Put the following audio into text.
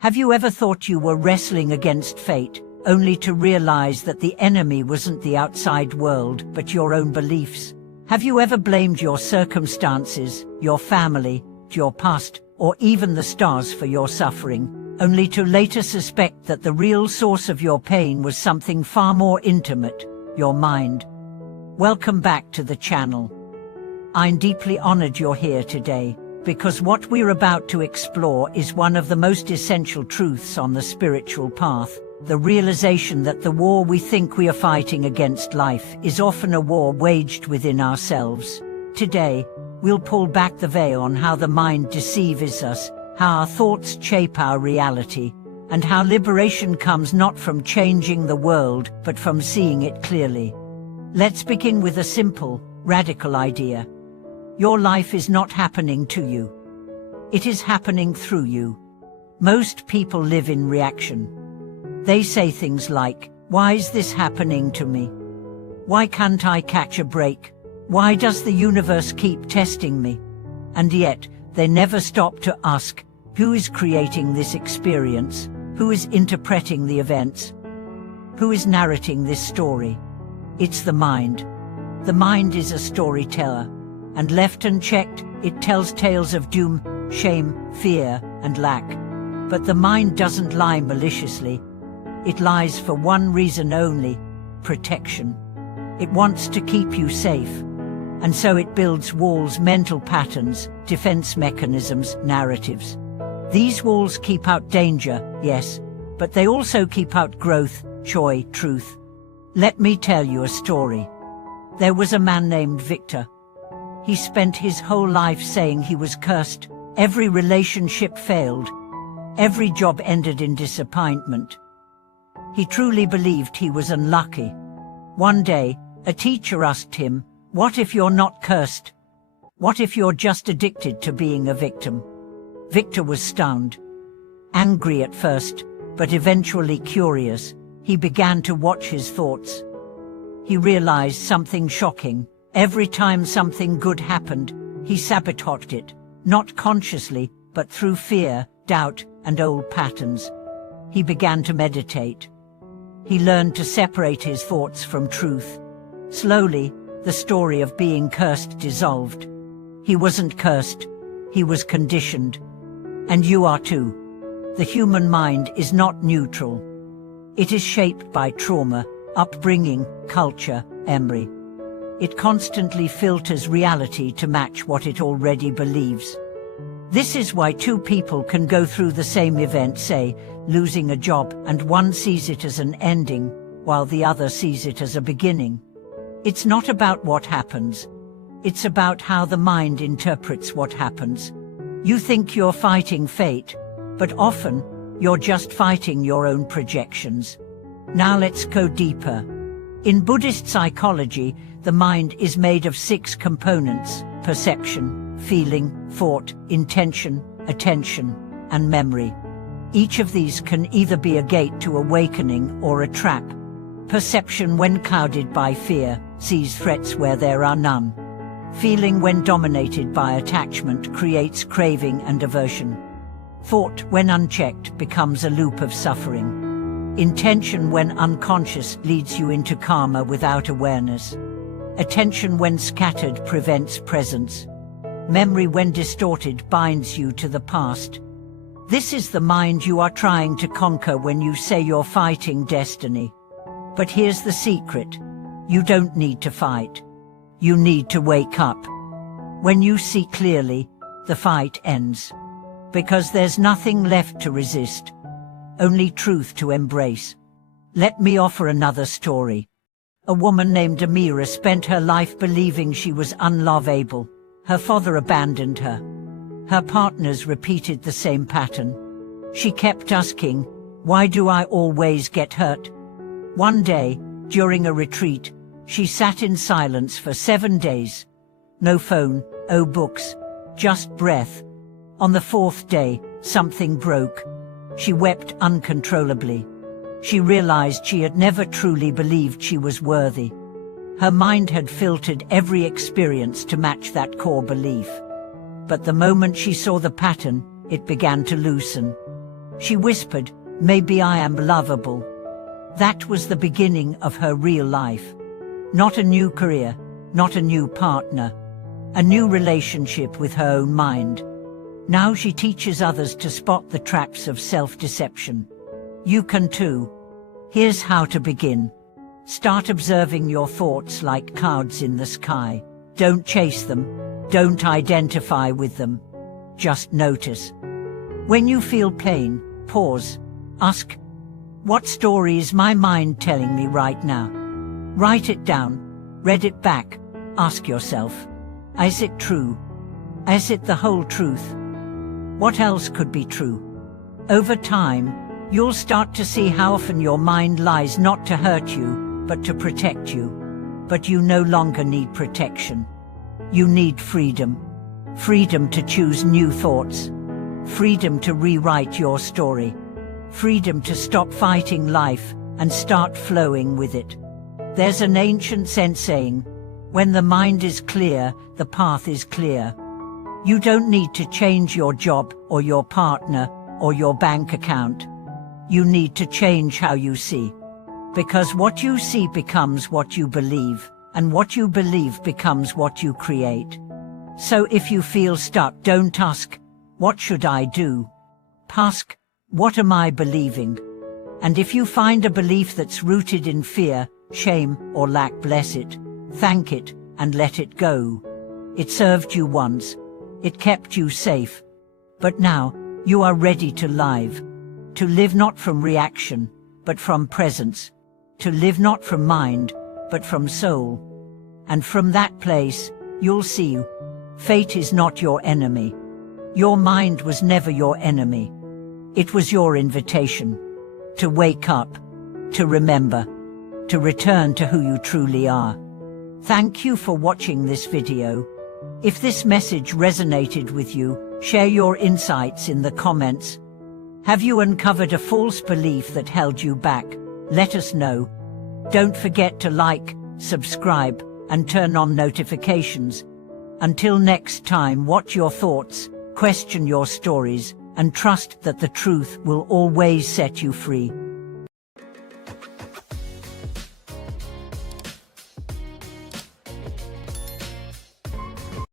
Have you ever thought you were wrestling against fate, only to realize that the enemy wasn't the outside world, but your own beliefs? Have you ever blamed your circumstances, your family, your past, or even the stars for your suffering, only to later suspect that the real source of your pain was something far more intimate, your mind? Welcome back to the channel. I'm deeply honored you're here today, because what we're about to explore is one of the most essential truths on the spiritual path, the realization that the war we think we are fighting against life is often a war waged within ourselves. Today, we'll pull back the veil on how the mind deceives us, how our thoughts shape our reality, and how liberation comes not from changing the world, but from seeing it clearly. Let's begin with a simple, radical idea. Your life is not happening to you. It is happening through you. Most people live in reaction. They say things like, "Why is this happening to me? Why can't I catch a break? Why does the universe keep testing me?" And yet, they never stop to ask, who is creating this experience? Who is interpreting the events? Who is narrating this story? It's the mind. The mind is a storyteller, and left unchecked, it tells tales of doom, shame, fear, and lack. But the mind doesn't lie maliciously. It lies for one reason only: protection. It wants to keep you safe. And so it builds walls, mental patterns, defense mechanisms, narratives. These walls keep out danger, yes, but they also keep out growth, joy, truth. Let me tell you a story. There was a man named Victor. He spent his whole life saying he was cursed. Every relationship failed. Every job ended in disappointment. He truly believed he was unlucky. One day, a teacher asked him, "What if you're not cursed? What if you're just addicted to being a victim?" Victor was stunned. Angry at first, but eventually curious, he began to watch his thoughts. He realized something shocking. Every time something good happened, he sabotaged it, not consciously, but through fear, doubt, and old patterns. He began to meditate. He learned to separate his thoughts from truth. Slowly, the story of being cursed dissolved. He wasn't cursed, he was conditioned. And you are too. The human mind is not neutral. It is shaped by trauma, upbringing, culture, memory. It constantly filters reality to match what it already believes. This is why two people can go through the same event, say, losing a job, and one sees it as an ending, while the other sees it as a beginning. It's not about what happens. It's about how the mind interprets what happens. You think you're fighting fate, but often, you're just fighting your own projections. Now let's go deeper. In Buddhist psychology, the mind is made of 6 components: perception, feeling, thought, intention, attention, and memory. Each of these can either be a gate to awakening or a trap. Perception, when clouded by fear, sees threats where there are none. Feeling, when dominated by attachment, creates craving and aversion. Thought, when unchecked, becomes a loop of suffering. Intention, when unconscious, leads you into karma without awareness. Attention, when scattered, prevents presence. Memory, when distorted, binds you to the past. This is the mind you are trying to conquer when you say you're fighting destiny. But here's the secret. You don't need to fight. You need to wake up. When you see clearly, the fight ends. Because there's nothing left to resist. Only truth to embrace. Let me offer another story. A woman named Amira spent her life believing she was unlovable. Her father abandoned her. Her partners repeated the same pattern. She kept asking, "Why do I always get hurt?" One day, during a retreat, she sat in silence for 7 days. No phone, no books, just breath. On the 4th day, something broke. She wept uncontrollably. She realized she had never truly believed she was worthy. Her mind had filtered every experience to match that core belief. But the moment she saw the pattern, it began to loosen. She whispered, "Maybe I am lovable." That was the beginning of her real life. Not a new career, not a new partner, a new relationship with her own mind. Now she teaches others to spot the traps of self-deception. You can too. Here's how to begin. Start observing your thoughts like clouds in the sky. Don't chase them. Don't identify with them. Just notice. When you feel pain, pause. Ask, what story is my mind telling me right now? Write it down. Read it back. Ask yourself, is it true? Is it the whole truth? What else could be true? Over time, you'll start to see how often your mind lies not to hurt you, but to protect you. But you no longer need protection. You need freedom. Freedom to choose new thoughts. Freedom to rewrite your story. Freedom to stop fighting life and start flowing with it. There's an ancient Zen saying, when the mind is clear, the path is clear. You don't need to change your job or your partner or your bank account. You need to change how you see. Because what you see becomes what you believe, and what you believe becomes what you create. So if you feel stuck, don't ask, what should I do? Ask, what am I believing? And if you find a belief that's rooted in fear, shame, or lack, bless it, thank it, and let it go. It served you once. It kept you safe. But now, you are ready to live. To live not from reaction, but from presence. To live not from mind, but from soul. And from that place, you'll see, fate is not your enemy. Your mind was never your enemy. It was your invitation. To wake up. To remember. To return to who you truly are. Thank you for watching this video. If this message resonated with you, share your insights in the comments. Have you uncovered a false belief that held you back? Let us know. Don't forget to like, subscribe, and turn on notifications. Until next time, watch your thoughts, question your stories, and trust that the truth will always set you free.